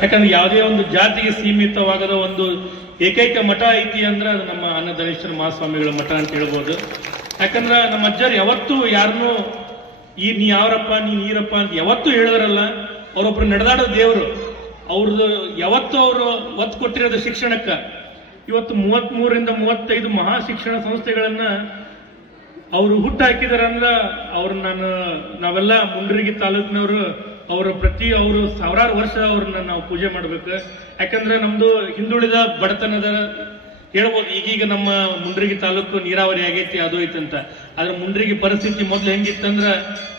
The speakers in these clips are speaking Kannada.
ಯಾಕಂದ್ರೆ ಯಾವುದೇ ಒಂದು ಜಾತಿಗೆ ಸೀಮಿತವಾಗದ ಒಂದು ಏಕೈಕ ಮಠ ಐತಿ ಅಂದ್ರೆ ಅದು ನಮ್ಮ ಅನ್ನದಾನೇಶ್ವರ ಮಹಾಸ್ವಾಮಿಗಳ ಮಠ ಅಂತ ಹೇಳ್ಬೋದು. ಯಾಕಂದ್ರೆ ನಮ್ಮ ಅಜ್ಜರು ಯಾವತ್ತೂ ಯಾರನ್ನೂ ನೀ ಯಾವರಪ್ಪ ನೀನ್ ಈರಪ್ಪ ಅಂತ ಯಾವತ್ತೂ ಹೇಳಿದ್ರಲ್ಲ. ಅವರೊಬ್ರು ನಡೆದಾಡೋ ದೇವರು. ಅವ್ರದ್ದು ಯಾವತ್ತೂ ಅವರು ಒತ್ತು ಕೊಟ್ಟಿರೋದು ಶಿಕ್ಷಣಕ್ಕ. ಇವತ್ತು 33ರಿಂದ 35 ಮಹಾ ಶಿಕ್ಷಣ ಸಂಸ್ಥೆಗಳನ್ನ ಅವರು ಹುಟ್ಟು ಹಾಕಿದಾರಂದ್ರ ನಾವೆಲ್ಲ ಮುಂಡ್ರಿಗಿ ತಾಲೂಕಿನವರು ಅವರು ಸಾವಿರಾರು ವರ್ಷ ಅವ್ರನ್ನ ನಾವು ಪೂಜೆ ಮಾಡ್ಬೇಕು. ಯಾಕಂದ್ರೆ ನಮ್ದು ಹಿಂದುಳಿದ ಬಡತನದ ಹೇಳ್ಬೋದು. ಈಗೀಗ ನಮ್ಮ ಮುಂಡ್ರಿಗಿ ತಾಲೂಕು ನೀರಾವರಿ ಆಗೈತಿ ಅದು ಐತಂತ. ಆದ್ರೆ ಮುಂಡ್ರಿಗಿ ಪರಿಸ್ಥಿತಿ ಮೊದ್ಲು ಹೆಂಗಿತ್ತಂದ್ರ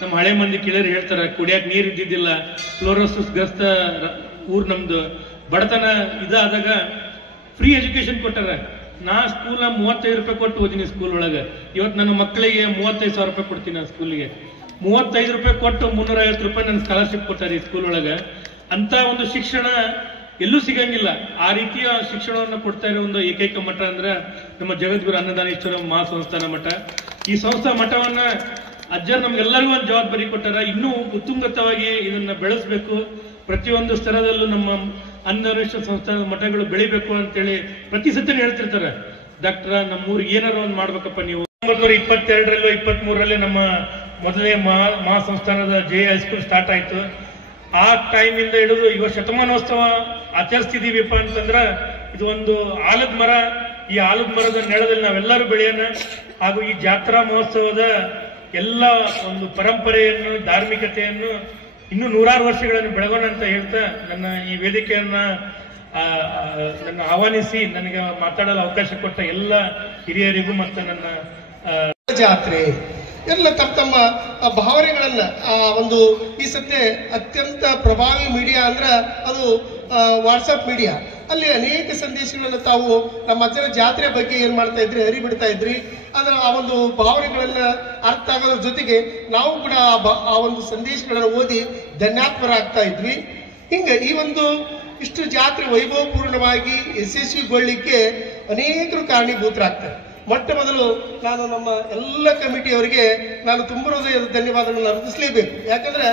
ನಮ್ಮ ಹಳೆ ಮಂದಿ ಕಿಳರಿ ಹೇಳ್ತಾರ, ಕುಡಿಯಾಕ ನೀರು ಇದ್ದಿದ್ದಿಲ್ಲ, ಫ್ಲೋರೋಸಿಸ್ ಗ್ರಸ್ತ ಊರ್ ನಮ್ದು. ಬಡತನ ಇದಾದಾಗ ಫ್ರೀ ಎಜುಕೇಶನ್ ಕೊಟ್ಟಾರ. ನಾ ಸ್ಕೂಲ್ 35 ರೂಪಾಯಿ ಕೊಟ್ಟು ಓದಿನಿ ಸ್ಕೂಲ್ ಒಳಗೆ. ಇವತ್ತು ನನ್ನ ಮಕ್ಕಳಿಗೆ 35,000 ರೂಪಾಯಿ ಕೊಡ್ತೀನಿ ನಾನು ಸ್ಕೂಲಿಗೆ. 35 ರೂಪಾಯಿ ಕೊಟ್ಟು 350 ರೂಪಾಯಿ ನನ್ನ ಸ್ಕಾಲರ್ಶಿಪ್ ಕೊಟ್ಟಾರೆ ಈ ಸ್ಕೂಲ್ ಒಳಗೆ. ಅಂತ ಒಂದು ಶಿಕ್ಷಣ ಎಲ್ಲೂ ಸಿಗಂಗಿಲ್ಲ. ಆ ರೀತಿಯ ಶಿಕ್ಷಣವನ್ನು ಕೊಡ್ತಾ ಇರೋ ಒಂದು ಏಕೈಕ ಮಠ ಅಂದ್ರೆ ನಮ್ಮ ಜಗದ್ಗುರು ಅನ್ನದಾನೇಶ್ವರ ಮಹಾಸಂಸ್ಥಾನ ಮಠ. ಈ ಸಂಸ್ಥಾ ಮಠವನ್ನ ಅಜ್ಜರು ನಮ್ಗೆಲ್ಲರಿಗೂ ಒಂದು ಜವಾಬ್ದಾರಿ ಕೊಟ್ಟಾರ. ಇನ್ನೂ ಉತ್ತುಂಗತವಾಗಿ ಇದನ್ನ ಬೆಳೆಸಬೇಕು. ಪ್ರತಿಯೊಂದು ಸ್ತರದಲ್ಲೂ ನಮ್ಮ ಅನ್ನದಾನೇಶ್ವರ ಸಂಸ್ಥಾನದ ಮಠಗಳು ಬೆಳಿಬೇಕು ಅಂತೇಳಿ ಪ್ರತಿ ಸತ್ಯನ ಹೇಳ್ತಿರ್ತಾರೆ. ಡಾಕ್ಟರ್ ನಮ್ಮೂರಿಗೆ ಏನಾರು ಒಂದು ಮಾಡ್ಬೇಕಪ್ಪ ನೀವು. 1922 23 ನಮ್ಮ ಮೊದಲನೇ ಮಹಾಸಂಸ್ಥಾನದ ಜೆ ಹೈಸ್ಕೂಲ್ ಸ್ಟಾರ್ಟ್ ಆಯ್ತು. ಆ ಟೈಮಿಂದ ಹಿಡಿದು ಈಗ ಶತಮಾನೋತ್ಸವ ಆಚರಿಸ್ತಿದೀವಿಪ್ಪ ಅಂತಂದ್ರ ಇದು ಒಂದು ಆಲದ ಮರ. ಈ ಆಲದ ಮರದ ನೆಲದಲ್ಲಿ ನಾವೆಲ್ಲರೂ ಬೆಳೆಯೋಣ. ಹಾಗೂ ಈ ಜಾತ್ರಾ ಮಹೋತ್ಸವದ ಎಲ್ಲ ಒಂದು ಪರಂಪರೆಯನ್ನು, ಧಾರ್ಮಿಕತೆಯನ್ನು ಇನ್ನೂ 100 ವರ್ಷಗಳನ್ನು ಬೆಳಗೋಣ ಅಂತ ಹೇಳ್ತಾ ನನ್ನ ಈ ವೇದಿಕೆಯನ್ನ ನನ್ನ ಆಹ್ವಾನಿಸಿ ನನಗೆ ಮಾತಾಡಲು ಅವಕಾಶ ಕೊಟ್ಟ ಎಲ್ಲ ಹಿರಿಯರಿಗೂ ಮತ್ತು ನನ್ನ ಜಾತ್ರೆ ಎಲ್ಲ ತಮ್ಮ ಭಾವನೆಗಳನ್ನ ಒಂದು ಈ ಸದ್ಯ ಅತ್ಯಂತ ಪ್ರಭಾವಿ ಮೀಡಿಯಾ ಅಂದ್ರೆ ಅದು ವಾಟ್ಸಪ್ ಮೀಡಿಯಾ. ಅಲ್ಲಿ ಅನೇಕ ಸಂದೇಶಗಳನ್ನ ತಾವು ನಮ್ಮ ಅಜ್ಜನ ಜಾತ್ರೆ ಬಗ್ಗೆ ಏನ್ ಮಾಡ್ತಾ ಇದ್ರಿ, ಹರಿಬಿಡ್ತಾ ಇದ್ರಿ. ಅದರ ಆ ಒಂದು ಭಾವನೆಗಳನ್ನ ಅರ್ಥ ಆಗೋದ್ರ ಜೊತೆಗೆ ನಾವು ಕೂಡ ಆ ಒಂದು ಸಂದೇಶಗಳನ್ನ ಓದಿ ಧನ್ಯಾತ್ಮರಾಗ್ತಾ ಇದ್ವಿ. ಹಿಂಗ ಈ ಒಂದು ಇಷ್ಟು ಜಾತ್ರೆ ವೈಭವಪೂರ್ಣವಾಗಿ ಯಶಸ್ವಿಗೊಳ್ಳಿಕ್ಕೆ ಅನೇಕರು ಕಾರಣೀಭೂತರಾಗ್ತಾರೆ. ಮೊಟ್ಟ ಮೊದಲು ನಾನು ನಮ್ಮ ಎಲ್ಲ ಕಮಿಟಿಯವರಿಗೆ ನಾನು ತುಂಬ ಹೃದಯದ ಧನ್ಯವಾದಗಳನ್ನು ಅರ್ಪಿಸಲೇಬೇಕು. ಯಾಕಂದ್ರೆ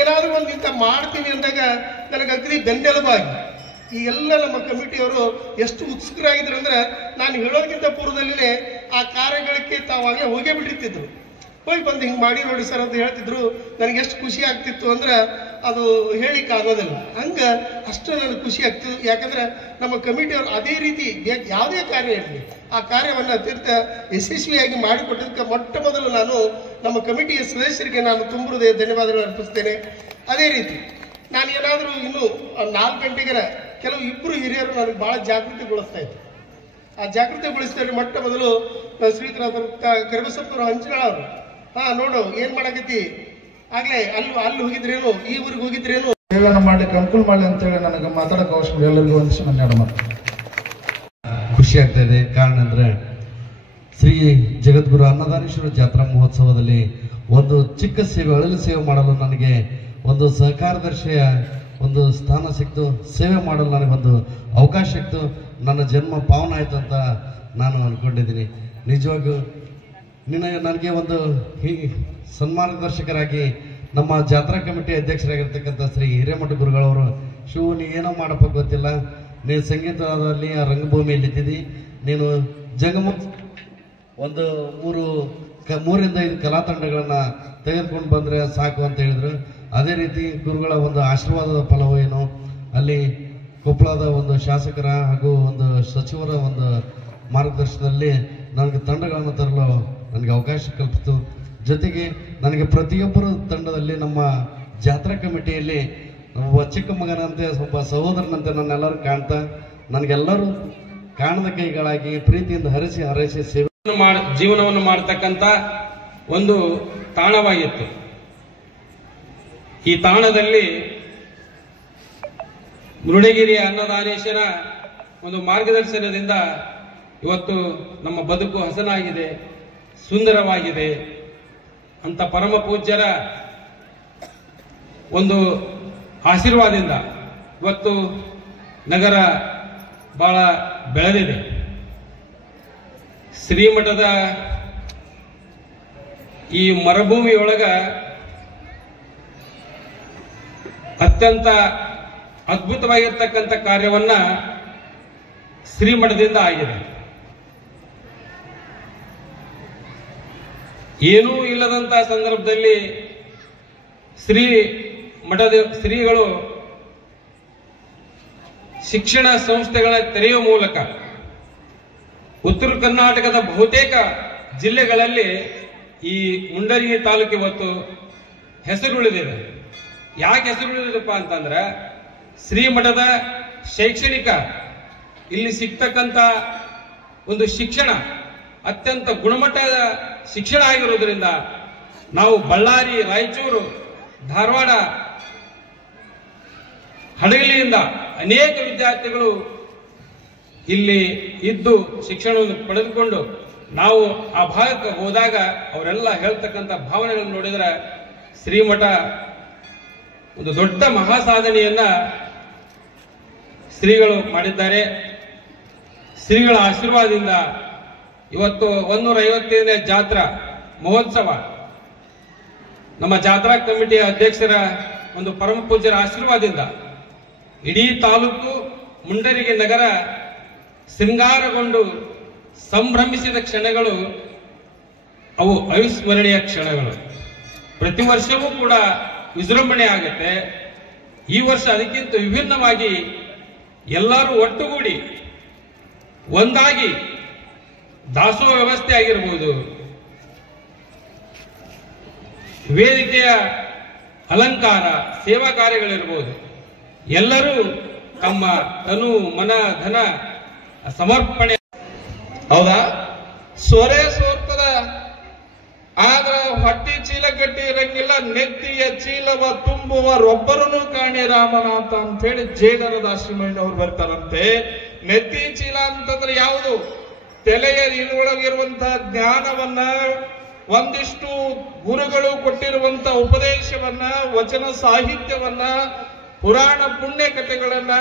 ಏನಾದ್ರೂ ಒಂದು ಇಂಥ ಮಾಡ್ತೀನಿ ಅಂದಾಗ ನನಗೆ ಅಗ್ರಿ ಬೆನ್ನೆಲುಬಾಗಿ ಈ ಎಲ್ಲ ನಮ್ಮ ಕಮಿಟಿಯವರು ಎಷ್ಟು ಉತ್ಸುಕರಾಗಿದ್ರು ಅಂದ್ರೆ ನಾನು ಹೇಳೋದಕ್ಕಿಂತ ಪೂರ್ವದಲ್ಲಿನೇ ಆ ಕಾರ್ಯಗಳಿಗೆ ತಾವಾಗಲೇ ಹೋಗೇ ಬಿಟ್ಟಿರ್ತಿದ್ರು. ಹೋಗಿ ಬಂದು ಹಿಂಗೆ ಮಾಡಿ ನೋಡಿ ಸರ್ ಅಂತ ಹೇಳ್ತಿದ್ರು. ನನಗೆ ಎಷ್ಟು ಖುಷಿ ಆಗ್ತಿತ್ತು ಅಂದ್ರೆ ಅದು ಹೇಳಿಕ್ ಆಗೋದಿಲ್ಲ. ಹಂಗ ಅಷ್ಟು ನನಗೆ ಖುಷಿ ಆಗ್ತಿತ್ತು. ಯಾಕಂದ್ರೆ ನಮ್ಮ ಕಮಿಟಿಯವರು ಅದೇ ರೀತಿ ಯಾವುದೇ ಕಾರ್ಯ ಇರಲಿ ಆ ಕಾರ್ಯವನ್ನ ಅತ್ಯಂತ ಯಶಸ್ವಿಯಾಗಿ ಮಾಡಿಕೊಟ್ಟದಕ್ಕೆ ಮೊಟ್ಟ ಮೊದಲು ನಾನು ನಮ್ಮ ಕಮಿಟಿಯ ಸದಸ್ಯರಿಗೆ ನಾನು ತುಂಬ ಹೃದಯ ಧನ್ಯವಾದಗಳು ಅರ್ಪಿಸ್ತೇನೆ. ಅದೇ ರೀತಿ ನಾನು ಏನಾದರೂ ಇನ್ನು 4 ಗಂಟೆಗೆ ಕೆಲವು ಇಬ್ಬರು ಹಿರಿಯರು ನನಗೆ ಬಹಳ ಜಾಗೃತಿಗೊಳಿಸ್ತಾ ಇದ್ರು. ಆ ಜಾಗೃತಿಗೊಳಿಸಿದ್ರೆ ಮೊಟ್ಟ ಮೊದಲು ಶ್ರೀಧರ ಕರಿಬಸಪ್ಪನವರು ಹಂಚಿನವರು ನೋಡು ಏನ್ ಮಾಡಕತ್ತಿ ಆಗ್ಲೇ ಅಲ್ಲಿ ಹೋಗಿದ್ರೇನು, ಈ ಊರಿಗೆ ಹೋಗಿದ್ರೇನು ಮಾಡ್ಲಿಕ್ಕೆ ಅನುಕೂಲ ಮಾಡಲಿ ಅಂತ ಹೇಳಿ ನನಗೆ ಮಾತಾಡಕ್ಕೆ ಅವಶ್ಯಕ. ಎಲ್ಲರಿಗೂ ಒಂದು ಖುಷಿ ಆಗ್ತಾ ಇದೆ. ಕಾರಣ ಅಂದ್ರೆ ಶ್ರೀ ಜಗದ್ಗುರು ಅನ್ನದಾನೇಶ್ವರ ಜಾತ್ರಾ ಮಹೋತ್ಸವದಲ್ಲಿ ಒಂದು ಚಿಕ್ಕ ಸೇವೆ, ಅಳಲು ಸೇವೆ ಮಾಡಲು ನನಗೆ ಒಂದು ಸಹಕಾರದರ್ಶಿಯ ಒಂದು ಸ್ಥಾನ ಸಿಕ್ತು. ಸೇವೆ ಮಾಡಲು ನನಗೊಂದು ಅವಕಾಶ ಸಿಕ್ತು. ನನ್ನ ಜನ್ಮ ಪಾವನ ಆಯ್ತು ಅಂತ ನಾನು ಅನ್ಕೊಂಡಿದ್ದೀನಿ. ನಿಜವಾಗೂ ನನಗೆ ಒಂದು ಸನ್ಮಾರ್ಗದರ್ಶಕರಾಗಿ ನಮ್ಮ ಜಾತ್ರಾ ಕಮಿಟಿ ಅಧ್ಯಕ್ಷರಾಗಿರ್ತಕ್ಕಂಥ ಶ್ರೀ ಹಿರೇಮಠ ಗುರುಗಳವರು, ಶಿವು ನೀ ಏನೋ ಮಾಡಪ್ಪ ಗೊತ್ತಿಲ್ಲ, ನೀನು ಸಂಗೀತದಲ್ಲಿ ಆ ರಂಗಭೂಮಿಯಲ್ಲಿ ಇದ್ದಿದ್ದಿ, ನೀನು ಜಗಮ ಒಂದು 3ರಿಂದ 5 ಕಲಾ ತಂಡಗಳನ್ನ ತೆಗೆದುಕೊಂಡು ಬಂದ್ರೆ ಸಾಕು ಅಂತ ಹೇಳಿದ್ರು. ಅದೇ ರೀತಿ ಗುರುಗಳ ಒಂದು ಆಶೀರ್ವಾದದ ಫಲವೂ ಏನು, ಅಲ್ಲಿ ಕೊಪ್ಪಳದ ಒಂದು ಶಾಸಕರ ಹಾಗೂ ಒಂದು ಸಚಿವರ ಒಂದು ಮಾರ್ಗದರ್ಶನದಲ್ಲಿ ನನಗೆ ತಂಡಗಳನ್ನು ತರಲು ನನಗೆ ಅವಕಾಶ ಕಲ್ಪಿಸಿತು. ಜೊತೆಗೆ ನನಗೆ ಪ್ರತಿಯೊಬ್ಬರು ತಂಡದಲ್ಲಿ ನಮ್ಮ ಜಾತ್ರಾ ಕಮಿಟಿಯಲ್ಲಿ ಒಬ್ಬ ಚಿಕ್ಕ ಮಗನಂತೆ ಒಬ್ಬ ಸಹೋದರನಂತೆ ನನ್ನೆಲ್ಲರೂ ಕಾಣ್ತಾ ನನಗೆಲ್ಲರೂ ಕಾಣದ ಕೈಗಳಾಗಿ ಪ್ರೀತಿಯಿಂದ ಹರಸಿ ಸೇವೆ ಜೀವನವನ್ನು ಮಾಡತಕ್ಕಂತ ಒಂದು ತಾಣವಾಗಿತ್ತು. ಈ ತಾಣದಲ್ಲಿ ಮೃಡಗಿರಿಯ ಅನ್ನದಾನೇಶನ ಒಂದು ಮಾರ್ಗದರ್ಶನದಿಂದ ಇವತ್ತು ನಮ್ಮ ಬದುಕು ಹಸನಾಗಿದೆ, ಸುಂದರವಾಗಿದೆ ಅಂತ ಪರಮ ಪೂಜ್ಯರ ಒಂದು ಆಶೀರ್ವಾದದಿಂದ ಇವತ್ತು ನಗರ ಬಹಳ ಬೆಳೆದಿದೆ. ಶ್ರೀಮಠದ ಈ ಮರುಭೂಮಿಯೊಳಗ ಅತ್ಯಂತ ಅದ್ಭುತವಾಗಿರ್ತಕ್ಕಂಥ ಕಾರ್ಯವನ್ನ ಶ್ರೀಮಠದಿಂದ ಆಗಿದೆ. ಏನೂ ಇಲ್ಲದಂತಹ ಸಂದರ್ಭದಲ್ಲಿ ಶ್ರೀಗಳು ಶಿಕ್ಷಣ ಸಂಸ್ಥೆಗಳ ತೆರೆಯುವ ಮೂಲಕ ಉತ್ತರ ಕರ್ನಾಟಕದ ಬಹುತೇಕ ಜಿಲ್ಲೆಗಳಲ್ಲಿ ಈ ಮುಂಡರಗಿ ತಾಲೂಕು ಇವತ್ತು ಹೆಸರುಳಿದಿದೆ. ಯಾಕೆ ಹೆಸರುಳಿದಪ್ಪ ಅಂತಂದ್ರೆ ಶ್ರೀಮಠದ ಶೈಕ್ಷಣಿಕ ಇಲ್ಲಿ ಸಿಗ್ತಕ್ಕಂಥ ಒಂದು ಶಿಕ್ಷಣ ಅತ್ಯಂತ ಗುಣಮಟ್ಟದ ಶಿಕ್ಷಣ ಆಗಿರೋದ್ರಿಂದ ನಾವು ಬಳ್ಳಾರಿ, ರಾಯಚೂರು, ಧಾರವಾಡ, ಹಡಗಲಿಯಿಂದ ಅನೇಕ ವಿದ್ಯಾರ್ಥಿಗಳು ಇಲ್ಲಿ ಇದ್ದು ಶಿಕ್ಷಣವನ್ನು ಪಡೆದುಕೊಂಡು ನಾವು ಆ ಭಾಗಕ್ಕೆ ಹೋದಾಗ ಅವರೆಲ್ಲ ಹೇಳ್ತಕ್ಕಂಥ ಭಾವನೆಗಳನ್ನು ನೋಡಿದ್ರೆ ಶ್ರೀಮಠ ಒಂದು ದೊಡ್ಡ ಮಹಾಸಾಧನೆಯನ್ನ ಶ್ರೀಗಳು ಮಾಡಿದ್ದಾರೆ. ಶ್ರೀಗಳ ಆಶೀರ್ವಾದದಿಂದ ಇವತ್ತು 155ನೇ ಜಾತ್ರಾ ಮಹೋತ್ಸವ ನಮ್ಮ ಜಾತ್ರಾ ಕಮಿಟಿಯ ಅಧ್ಯಕ್ಷರ ಒಂದು ಪರಮ ಪೂಜ್ಯರ ಆಶೀರ್ವಾದದಿಂದ ಇಡೀ ತಾಲೂಕು ಮುಂಡರಗಿ ನಗರ ಶೃಂಗಾರಗೊಂಡು ಸಂಭ್ರಮಿಸಿದ ಕ್ಷಣಗಳು ಅವು ಅವಿಸ್ಮರಣೀಯ ಕ್ಷಣಗಳು. ಪ್ರತಿ ವರ್ಷವೂ ಕೂಡ ವಿಜೃಂಭಣೆ ಆಗುತ್ತೆ. ಈ ವರ್ಷ ಅದಕ್ಕಿಂತ ವಿಭಿನ್ನವಾಗಿ ಎಲ್ಲರೂ ಒಟ್ಟುಗೂಡಿ ಒಂದಾಗಿ ದಾಸೋಹ ವ್ಯವಸ್ಥೆ ಆಗಿರಬಹುದು, ವೇದಿಕೆಯ ಅಲಂಕಾರ, ಸೇವಾ ಕಾರ್ಯಗಳಿರಬಹುದು, ಎಲ್ಲರೂ ತಮ್ಮ ತನು ಮನ ಧನ ಸಮರ್ಪಣೆ. ಹೌದಾ? ಸೊರೆ ಸೋರ್ತದ ಆದ್ರ ಹೊಟ್ಟಿ ಚೀಲ ಗಟ್ಟಿ ಇರಂಗಿಲ್ಲ, ನೆತ್ತಿಯ ಚೀಲವ ತುಂಬುವರೊಬ್ಬರನ್ನು ಕಾಣೆ ರಾಮನಾಥ ಅಂತ ಹೇಳಿ ಜೇಡರ ದಾಸಿಮಯ್ಯನವ್ರು ಬರ್ತಾರಂತೆ. ನೆತ್ತಿ ಚೀಲ ಅಂತಂದ್ರೆ ಯಾವುದು? ತಲೆಯ ಇರುವಂತಹ ಜ್ಞಾನವನ್ನ, ಒಂದಿಷ್ಟು ಗುರುಗಳು ಕೊಟ್ಟಿರುವಂತ ಉಪದೇಶವನ್ನ, ವಚನ ಸಾಹಿತ್ಯವನ್ನ, ಪುರಾಣ ಪುಣ್ಯ ಕಥೆಗಳನ್ನ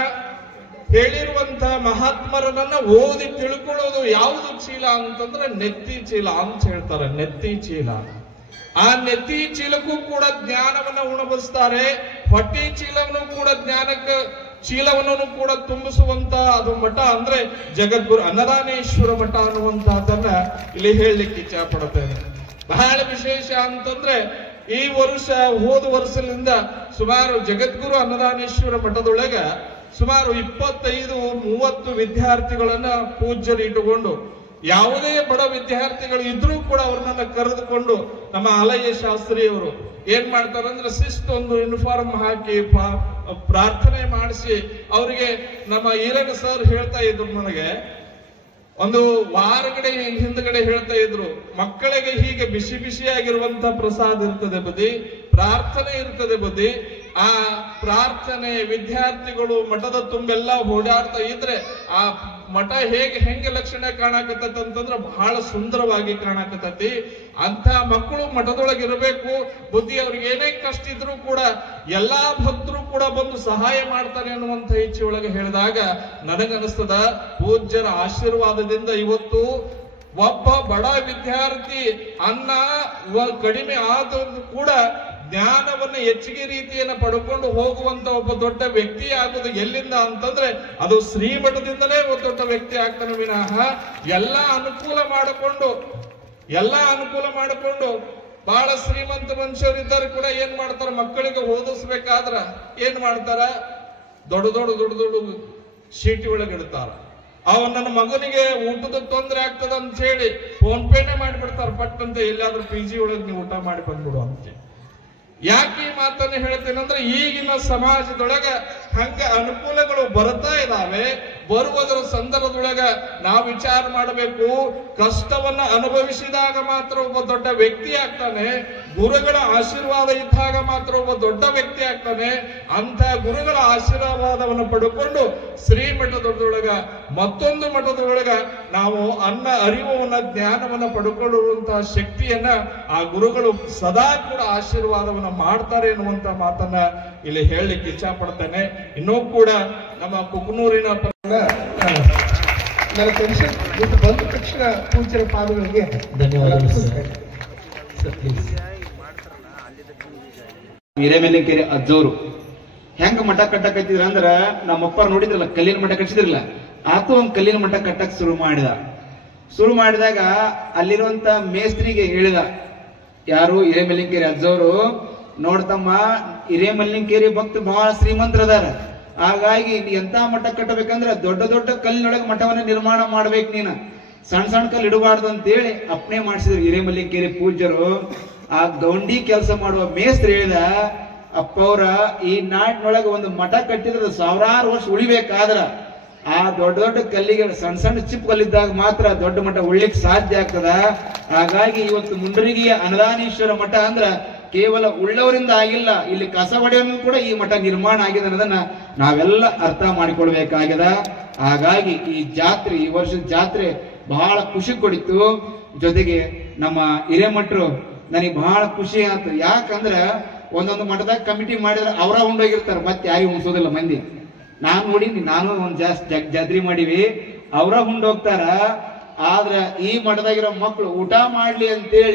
ಹೇಳಿರುವಂತಹ ಮಹಾತ್ಮರನ್ನ ಓದಿ ತಿಳ್ಕೊಳ್ಳೋದು ಯಾವುದು ಚೀಲ ಅಂತಂದ್ರೆ ನೆತ್ತಿ ಚೀಲ ಅಂತ ಹೇಳ್ತಾರೆ. ನೆತ್ತಿ ಚೀಲ. ಆ ನೆತ್ತಿ ಚೀಲಕ್ಕೂ ಕೂಡ ಜ್ಞಾನವನ್ನ ಉಣಬಡಿಸ್ತಾರೆ. ಹೊಟ್ಟಿ ಚೀಲವನ್ನು ಕೂಡ ಚೀಲವನ್ನು ಕೂಡ ತುಂಬಿಸುವಂತ ಅದು ಮಠ ಅಂದ್ರೆ ಜಗದ್ಗುರು ಅನ್ನದಾನೇಶ್ವರ ಮಠ ಅನ್ನುವಂತಹದನ್ನ ಇಲ್ಲಿ ಹೇಳಲಿಕ್ಕೆ ಇಚ್ಛೆ ಪಡುತ್ತೇನೆ. ಬಹಳ ವಿಶೇಷ ಅಂತಂದ್ರೆ ಈ ವರ್ಷ ಹೋದ ವರ್ಷದಿಂದ ಸುಮಾರು ಜಗದ್ಗುರು ಅನ್ನದಾನೇಶ್ವರ ಮಠದೊಳಗ ಸುಮಾರು 25-30 ವಿದ್ಯಾರ್ಥಿಗಳನ್ನ ಪೂಜ್ಯರು ಇಟ್ಟುಕೊಂಡು, ಯಾವುದೇ ಬಡ ವಿದ್ಯಾರ್ಥಿಗಳು ಇದ್ರೂ ಕೂಡ ಅವ್ರನ್ನ ಕರೆದುಕೊಂಡು ನಮ್ಮ ಆಲಯ್ಯ ಶಾಸ್ತ್ರಿಯವರು ಏನ್ ಮಾಡ್ತಾರಂದ್ರೆ ಒಂದು ಯೂನಿಫಾರ್ಮ್ ಹಾಕಿ ಪ್ರಾರ್ಥನೆ ಮಾಡಿಸಿ ಅವರಿಗೆ ನಮ್ಮ ಈರಗ ಸರ್ ಹೇಳ್ತಾ ಇದ್ರು, ನನಗೆ ಒಂದು ವಾರಗಡೆ ಹಿಂದ್ಗಡೆ ಹೇಳ್ತಾ ಇದ್ರು, ಮಕ್ಕಳಿಗೆ ಹೀಗೆ ಬಿಸಿ ಬಿಸಿಯಾಗಿರುವಂತ ಪ್ರಸಾದ ಇರ್ತದೆ ಬದಿ, ಪ್ರಾರ್ಥನೆ ಇರ್ತದೆ ಬದಿ. ಆ ಪ್ರಾರ್ಥನೆ ವಿದ್ಯಾರ್ಥಿಗಳು ಮಠದ ತುಂಬೆಲ್ಲ ಓಡಾಡ್ತಾ ಇದ್ರೆ ಆ ಮಠ ಹೆಂಗೆ ಲಕ್ಷಣ ಕಾಣಕತ್ತೈತಿ ಅಂತಂದ್ರೆ ಬಹಳ ಸುಂದರವಾಗಿ ಕಾಣಕತ್ತೈತಿ. ಅಂತ ಮಕ್ಕಳು ಮಠದೊಳಗಿರಬೇಕು. ಬುದ್ಧಿ ಅವ್ರಿಗೆ ಏನೇ ಕಷ್ಟ ಇದ್ರು ಕೂಡ ಎಲ್ಲಾ ಭಕ್ತರು ಕೂಡ ಬಂದು ಸಹಾಯ ಮಾಡ್ತಾರೆ ಅನ್ನುವಂತ ಇಚ್ಛೆ ಒಳಗೆ ಹೇಳಿದಾಗ ನನಗನಿಸ್ತದ ಪೂಜ್ಯರ ಆಶೀರ್ವಾದದಿಂದ ಇವತ್ತು ಒಬ್ಬ ಬಡ ವಿದ್ಯಾರ್ಥಿ ಅನ್ನ ಕಡಿಮೆ ಆದರೂ ಕೂಡ ಜ್ಞಾನವನ್ನ ಹೆಚ್ಚಿಗೆ ರೀತಿಯನ್ನ ಪಡ್ಕೊಂಡು ಹೋಗುವಂತ ಒಬ್ಬ ದೊಡ್ಡ ವ್ಯಕ್ತಿ ಆಗುವುದು ಎಲ್ಲಿಂದ ಅಂತಂದ್ರೆ ಅದು ಶ್ರೀಮಠದಿಂದಲೇ ಒಬ್ಬ ದೊಡ್ಡ ವ್ಯಕ್ತಿ ಆಗ್ತಾನೆ ವಿನಃ ಎಲ್ಲ ಅನುಕೂಲ ಮಾಡಿಕೊಂಡು ಬಹಳ ಶ್ರೀಮಂತ ಮನುಷ್ಯರಿದ್ದಾರೆ ಕೂಡ ಏನ್ ಮಾಡ್ತಾರ, ಮಕ್ಕಳಿಗೆ ಓದಿಸ್ಬೇಕಾದ್ರ ಏನ್ ಮಾಡ್ತಾರ, ದೊಡ್ಡ ಶೀಟಿ ಒಳಗಿಡ್ತಾರ. ನನ್ನ ಮಗನಿಗೆ ಊಟದ ತೊಂದರೆ ಆಗ್ತದ ಅಂತ ಹೇಳಿ ಫೋನ್ ಪೇನೆ ಮಾಡಿಬಿಡ್ತಾರ. ಪಟ್ಟಂತ ಎಲ್ಲಾದ್ರೂ PG ಒಳಗೆ ನೀವು ಊಟ ಮಾಡಿ ಬಂದ್ಬಿಡು ಅಂತ. ಯಾಕೆ ಈ ಮಾತನ್ನು ಹೇಳ್ತೇನೆಂದ್ರೆ ಈಗಿನ ಸಮಾಜದೊಳಗ ಹಂಗ ಅನುಕೂಲಗಳು ಬರ್ತಾ ಇದಾವೆ. ಬರುವುದರ ಸಂದರ್ಭದೊಳಗ ನಾವು ವಿಚಾರ ಮಾಡಬೇಕು. ಕಷ್ಟವನ್ನ ಅನುಭವಿಸಿದಾಗ ಮಾತ್ರ ಒಬ್ಬ ದೊಡ್ಡ ವ್ಯಕ್ತಿ ಆಗ್ತಾನೆ. ಗುರುಗಳ ಆಶೀರ್ವಾದ ಇದ್ದಾಗ ಮಾತ್ರ ಒಬ್ಬ ದೊಡ್ಡ ವ್ಯಕ್ತಿ ಆಗ್ತಾನೆ. ಅಂತ ಗುರುಗಳ ಆಶೀರ್ವಾದವನ್ನು ಪಡ್ಕೊಂಡು ಶ್ರೀಮಠದೊಳಗ ಮತ್ತೊಂದು ಮಠದೊಳಗ ನಾವು ಅರಿವನ್ನ ಜ್ಞಾನವನ್ನ ಪಡ್ಕೊಳ್ಳುವಂತಹ ಶಕ್ತಿಯನ್ನ ಆ ಗುರುಗಳು ಸದಾ ಕೂಡ ಆಶೀರ್ವಾದವನ್ನ ಮಾಡ್ತಾರೆ ಎನ್ನುವಂತ ಮಾತನ್ನ ಇಲ್ಲಿ ಹೇಳಲಿಕ್ಕೆ ಇಚ್ಛಾ ಪಡ್ತೇನೆ. ಇನ್ನೂ ಕೂಡ ನಮ್ಮ ಕುಕನೂರಿನ ನನ್ನ ಟೆನ್ಷನ್ ಬಿಟ್ಟು ಬಂದ ತಕ್ಷಣ ಪೂಜ್ಯರ ಪಾದಗಳಿಗೆ ಧನ್ಯವಾದಗಳು. ಹಿರೇಮೆಲ್ಲಕೆರೆ ಅಜ್ಜವರು ಹೆಂಗ ಮಠ ಕಟ್ಟಕತ್ತಿದ್ರ ಅಂದ್ರ ನಮ್ಮಪ್ಪ ನೋಡಿದ್ರಲ್ಲ ಕಲ್ಲಿನ ಮಠ ಕಟ್ಟಿಸಿದ್ರಲ್ಲ ಆತ ಒಂದ್ ಕಲ್ಲಿನ ಮಠ ಕಟ್ಟಕ್ ಶುರು ಮಾಡಿದಾಗ ಅಲ್ಲಿರುವಂತ ಮೇಸ್ತ್ರಿಗೆ ಹೇಳಿದ, ಯಾರು ಹಿರೇಮಲ್ಲಿಂಗೇರಿ ಅಜ್ಜವರು, ನೋಡ್ತಮ್ಮ ಹಿರೇಮಲ್ಲಿಂಗೇರಿ ಭಕ್ತರು ಬಹಳ ಶ್ರೀಮಂತರದಾರ, ಹಾಗಾಗಿ ಎಂತ ಮಠ ಕಟ್ಟಬೇಕಂದ್ರ ದೊಡ್ಡ ದೊಡ್ಡ ಕಲ್ಲಿನೊಳಗೆ ಮಠವನ್ನ ನಿರ್ಮಾಣ ಮಾಡ್ಬೇಕು, ನೀನು ಸಣ್ಣ ಸಣ್ಣ ಕಲ್ಲು ಇಡಬಾರ್ದು ಅಂತೇಳಿ ಅಪ್ಪಣೆ ಮಾಡಿಸಿದ್ರು ಹಿರೇಮಲ್ಲಿಂಗೇರಿ ಪೂಜ್ಯರು. ಆ ಗೌಂಡಿ ಕೆಲಸ ಮಾಡುವ ಮೇಸ್ತ್ರಿ ಹೇಳಿದ, ಅಪ್ಪ ಅವ್ರ ಈ ನಾಡಿನೊಳಗೆ ಒಂದು ಮಠ ಕಟ್ಟಿದ್ರೆ ಸಾವಿರಾರು ವರ್ಷ ಉಳಿಬೇಕಾದ್ರ ಆ ದೊಡ್ಡ ದೊಡ್ಡ ಕಲ್ಲಿಗೆ ಸಣ್ಣ ಸಣ್ಣ ಚಿಪ್ ಕಲ್ಲಿದ್ದಾಗ ಮಾತ್ರ ದೊಡ್ಡ ಮಠ ಉಳಿಲಿಕ್ಕೆ ಸಾಧ್ಯ ಆಗ್ತದ. ಹಾಗಾಗಿ ಇವತ್ತು ಮುಂಡರಗಿಯ ಅನ್ನದಾನೀಶ್ವರ ಮಠ ಅಂದ್ರ ಕೇವಲ ಉಳ್ಳವರಿಂದ ಆಗಿಲ್ಲ, ಇಲ್ಲಿ ಕಸ ಹೊಡೆಯೋನು ಕೂಡ ಈ ಮಠ ನಿರ್ಮಾಣ ಆಗಿದೆ ಅನ್ನೋದನ್ನ ನಾವೆಲ್ಲ ಅರ್ಥ ಮಾಡಿಕೊಳ್ಬೇಕಾಗ್ಯದ. ಹಾಗಾಗಿ ಈ ವರ್ಷದ ಜಾತ್ರೆ ಬಹಳ ಖುಷಿ ಕೊಡಿತು. ಜೊತೆಗೆ ನಮ್ಮ ಹಿರೇಮಠರು ನನಗೆ ಬಹಳ ಖುಷಿ ಆಯ್ತು. ಯಾಕಂದ್ರ ಒಂದೊಂದು ಮಠದಾಗ ಕಮಿಟಿ ಮಾಡಿದ್ರೆ ಅವರ ಉಂಡೋಗಿರ್ತಾರ, ಮತ್ತೆ ಯಾರಿಗೂ ಉಣಿಸೋದಿಲ್ಲ ಮಂದಿ. ನಾನು ನೋಡಿನಿ, ನಾನು ಒಂದ್ ಜಾತ್ರೆ ಮಾಡಿವಿ, ಅವರ ಉಂಡೋಗ್ತಾರ. ಆದ್ರ ಈ ಮಠದಾಗಿರೋ ಮಕ್ಕಳು ಊಟ ಮಾಡ್ಲಿ ಅಂತೇಳಿ